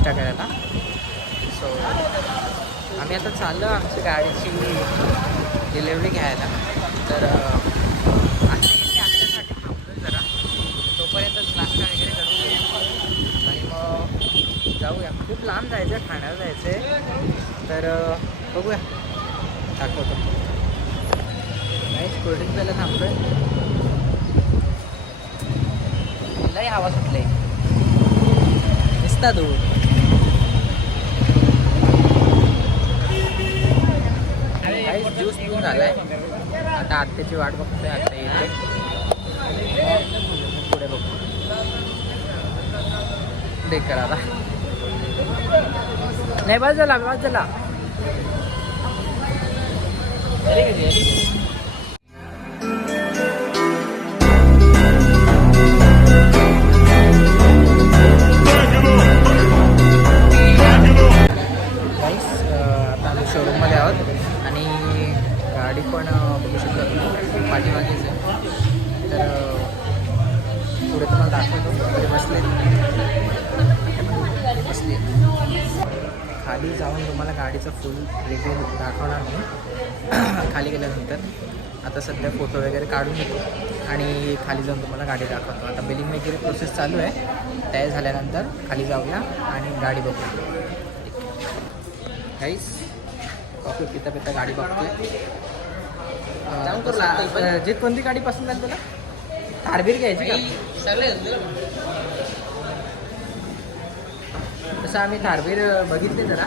नाश्ता करायला. सो आम्ही आता चाललो आमच्या गाडीची डिलेवरी घ्यायला. तर आता इथे आमच्यासाठी थांबलो जरा, तोपर्यंतच नाश्ता वगैरे करू आणि मग जाऊया. खूप लांब जायचं आहे, ठाण्याला जायचं आहे. तर बघूया, दाखवतो. नाही कोल्ड्रिंक प्यायला थांबलो आहे. लई हवा सुटले दिसता तू. काहीच ज्यूस पिऊन झालाय. आता आत्याची वाट बघतोय, आता येते पुढे बघू. देख करा आता. नाही बस झाला, बस झाला. शोरूममध्ये आहोत आणि गाडी पण बघू शकतो पाठीमागेच आहे. तर पुढे तुम्हाला दाखवतो. बसले खाली जाऊन तुम्हाला गाडीचं फुल रिव्ह्यू दाखवणार मी खाली गेल्यानंतर. आता सध्या फोटो वगैरे काढून घेतो आणि खाली जाऊन तुम्हाला गाडी दाखवतो. आता बिलिंग वगैरे प्रोसेस चालू आहे. त्या झाल्यानंतर खाली जाऊया आणि गाडी बघूया. काहीच कॉफी पिता पिता गाडी बघतोय. जे कोणती गाडी पसंत आहे तुला? थारबीर घ्यायची का? तसं आम्ही थारबीर बघितले जरा,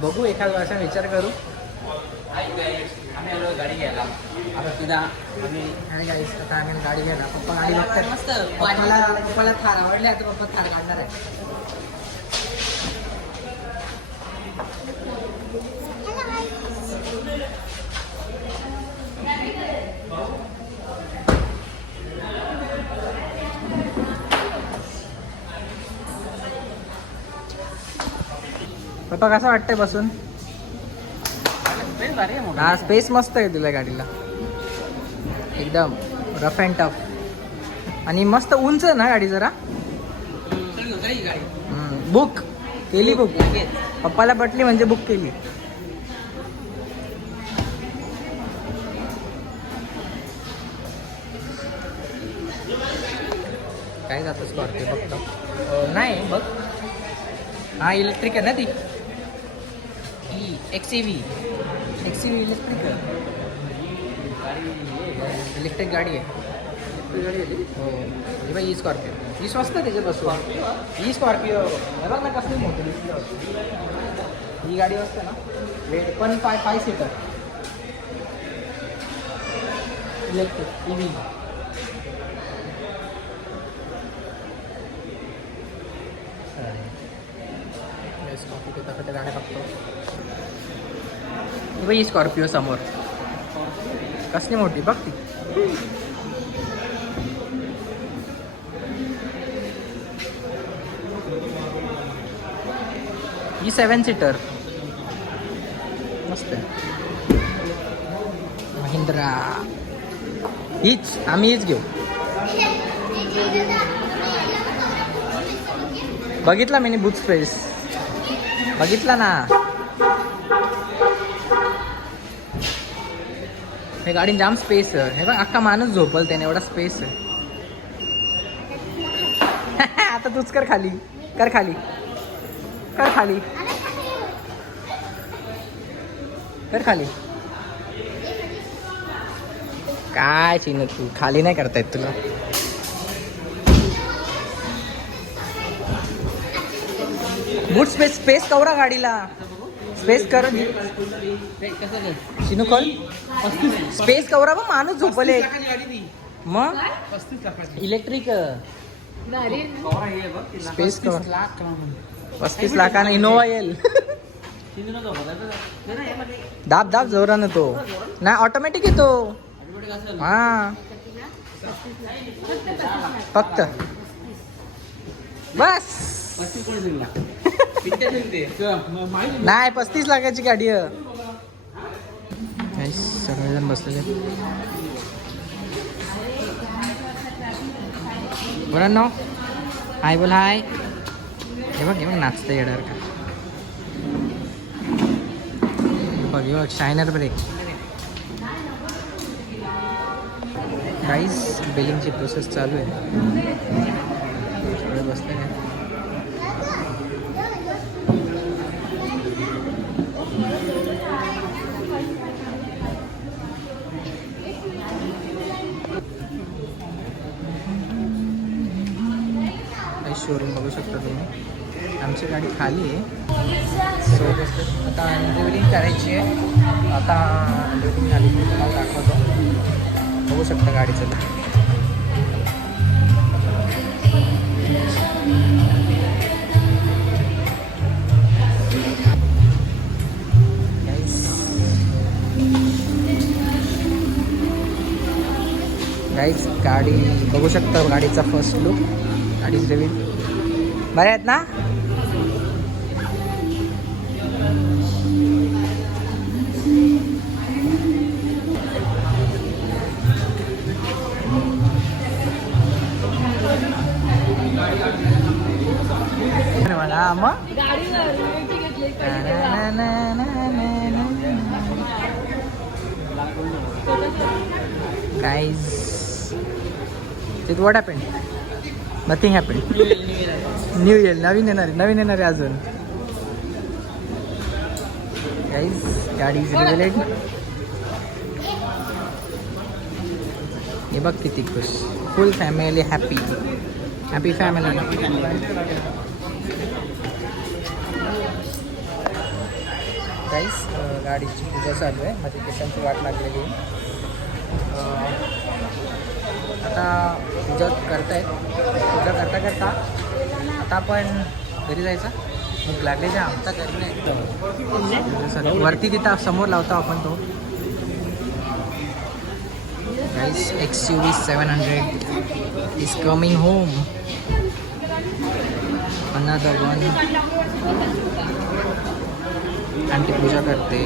बघू एखाद वर्षा विचार करू. आम्ही गाडी घ्यायला आता तुझा आणि गाडी आता आम्ही गाडी घ्यायला. पप्पा गाडी बघतात मस्त. पप्पाला थार आवडले, आता पप्पा थार काढणार आहे. पप्पा कसं वाटतंय बसून? हा स्पेस मस्त आहे तुला गाडीला, एकदम रफ अँड टफ आणि मस्त उंच ना गाडी जरा. बुक केली, बुक पप्पाला पटली म्हणजे बुक केली. काय जातं स्कॉर्पिओ बघतो. नाही बघ, हा इलेक्ट्रिक आहे ना ती. XEV इलेक्ट्रिक गाडी आहे. हो हे बाई ही स्कॉर्पिओ, ही स्वस्त त्याच्यापासून. ही स्कॉर्पिओ बघ ना कसली मोठी दिसली. ही गाडी असते ना वेट पण 5 सीटर इलेक्ट्रिक EV. गाड्या बघतो. ही स्कॉर्पिओ समोर कसली मोठी बघ ती. ही 7 सीटर मस्त आहे. महिंद्रा हीच, आम्ही हीच घेऊ. बघितला मी बूट स्पेस बघितला ना. हे गाडी जाम स्पेस आहे. हे बघ अख्खा माणूस झोपल त्याने, एवढा स्पेस आहे. आता तूच कर खाली, कर खाली, कर खाली, कर खाली. काय चिन्ह तू खाली नाही करता येत तुला. बूट स्पेस कवरा गाडीला. स्पेस कर शिनू खोल. स्पेस कवरा बघ, माणूस झोपले. मग इलेक्ट्रिक स्पेस कवर 35 लाखाने इनोवा येईल. दाब दाब जोरानं तो ना, ऑटोमॅटिक येतो. हा फक्त बस. नाही 35 लाखाची गाडी आहे. सगळेजण बसलेले. बोला ना, हाय बोल. हाय हे बघ नाचतं येणार का. बघ शायनर ब्रेक. गाईस बिलिंगची प्रोसेस चालू आहे. बसले नाही. शोरूम बघू शकता तुम्ही. आमची गाडी खाली आहे. सो आता अनलोडिंग करायची आहे. आता अनलोडिंग झाली मी तुम्हाला दाखवतो. बघू शकता गाडीचं. गाईज गाडी बघू शकता. गाडीचा फर्स्ट लुक. गाडीच रिव्ह्यू बरे आहेत ना. मला मग guys It what happened? Nothing happened. New year, नवीन येणार आहे अजून. Guys, गाडी इज रिव्हिलेड. हे बघ किती खुश. Full family happy. Happy family. Guys गाडीची पूजा चालू आहे. माझी केसांची वाट लागलेली आहे. आता पूजा करतायत. पूजा करता आता आपण घरी जायचं. मग लागले जे आमचा घरी नाही वरती तिथं समोर लावतो आपण तो. Guys XUV 700 is coming home. Another one. Aunty पूजा करते.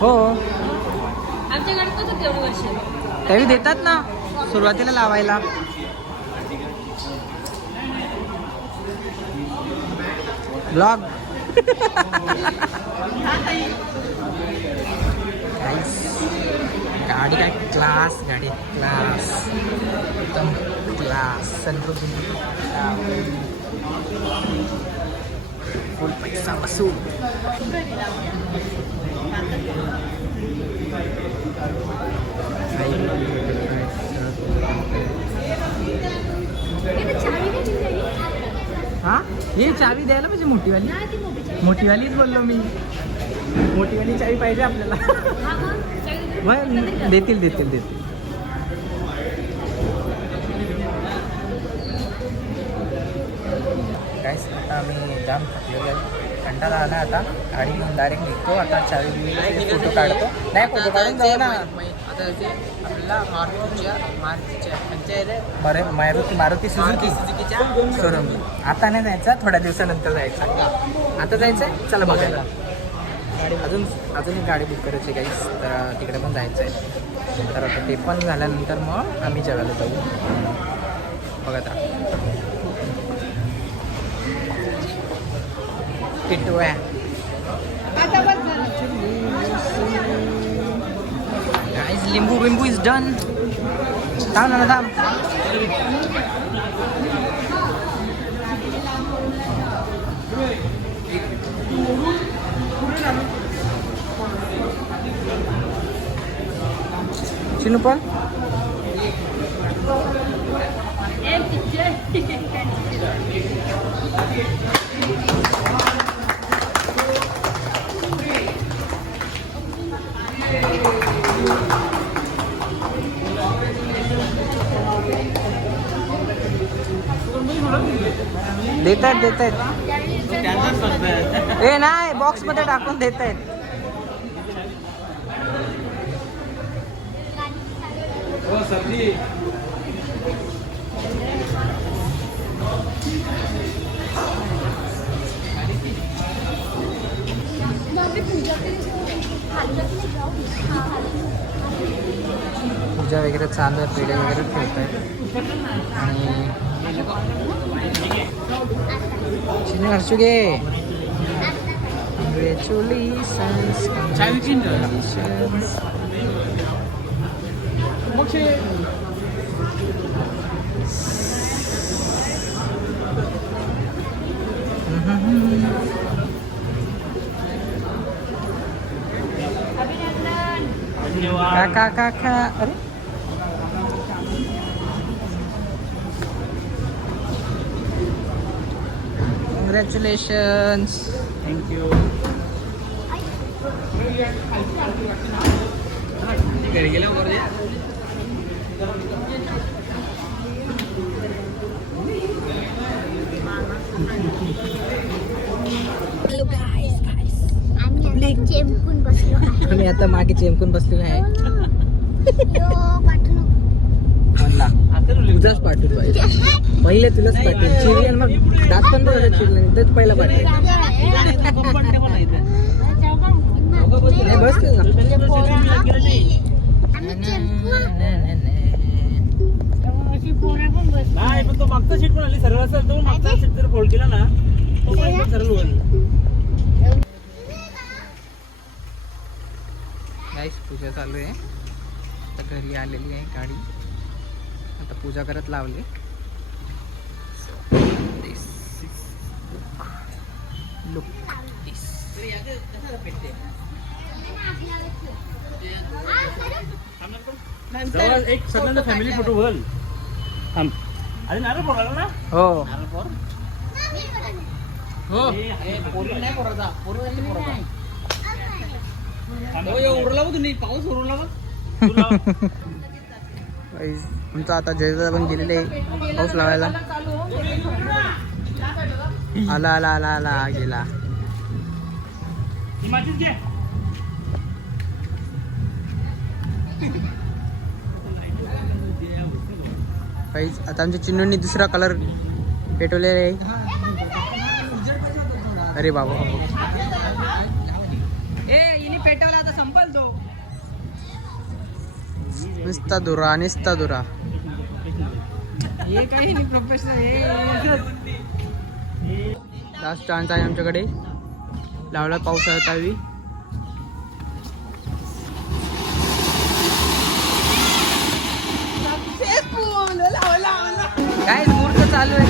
हो त्यावेळी देतात ना सुरुवातीला लावायला. ब्लॉग गाडी काय क्लास. गाडी क्लास एकदम क्लास. सनरूफ फुल पैसा वसूल. हाँ ये चावी द्यायला पाहिजे. मोठीवालीच बोललो मी. मोठीवाली चावी पाहिजे आपल्याला. मग देतील. काहीच आता आम्ही जाम थकलेलो आहे. कंटाळा आला आता. गाडी घेऊन डायरेक्ट निघतो. आता चावी फोटो काढतो. नाही फोटो काढून जाऊ ना. आता आपल्याला मारुती सुझुकीच्या शोरूम. आता नाही जायचं. थोड्या दिवसानंतर जायचं. आता जायचं आहे. चला बघायला. अजून एक गाडी बुक करायची गाईस. तर तिकडे पण जायचं आहे. तर आता ते पण झाल्यानंतर मग आम्ही जेवायला जाऊ. बघा आता टिटव्या. गाईस लिंबू बिंबू इज डन. थांब ना थांब. चिनू पण देत आहेत. ए नाही बॉक्स मध्ये टाकून देत आहेत. पूजा वगैरे चालू आहे, पेढे वगैरे ठेवत आहे. आणि चिन्ह हर्षू घे. Congratulations. काका अरे कॉंग्रॅच्युलेशन्स. थँक्यू. घरी गेल्या आम्ही आता मागे चेमकून बसलेलो आहे. तुझाच पाठवून पाहिजे, पहिले तुलाच पाठवेल. चिरलेन मग दात पण बघा चिरलेन तेच पहिला पाठवेल. बसले नाही पण तो मागचा सीट पण आली सरळ असेल, तो मागचा सीट जर फोल्ड केला ना तो पण सरळ होईल. गाईस पूजा चालू आहे. आता घरी आलेली आहे गाडी, आता पूजा करत लावली. एक सगळ्यांचा फॅमिली फोटो बोल. थांब अरे नारळ फोडला ना. हो हो उरला तुम्ही पाऊस उरला आमचा आता जयदा पण गेलेले आहे पाऊस लावायला. आला आला आला आला गेला. आता आमच्या चिन्हूंनी दुसरा कलर पेटवलेला आहे. अरे बाबा पेटवला आता संपल तो. निस्ता दुरा हे काही नाही प्रोफेशनल. लास्ट चान्स आहे आमच्याकडे, लावला पावसाळ्यात हवी. काय मुहूर्त चालू आहे.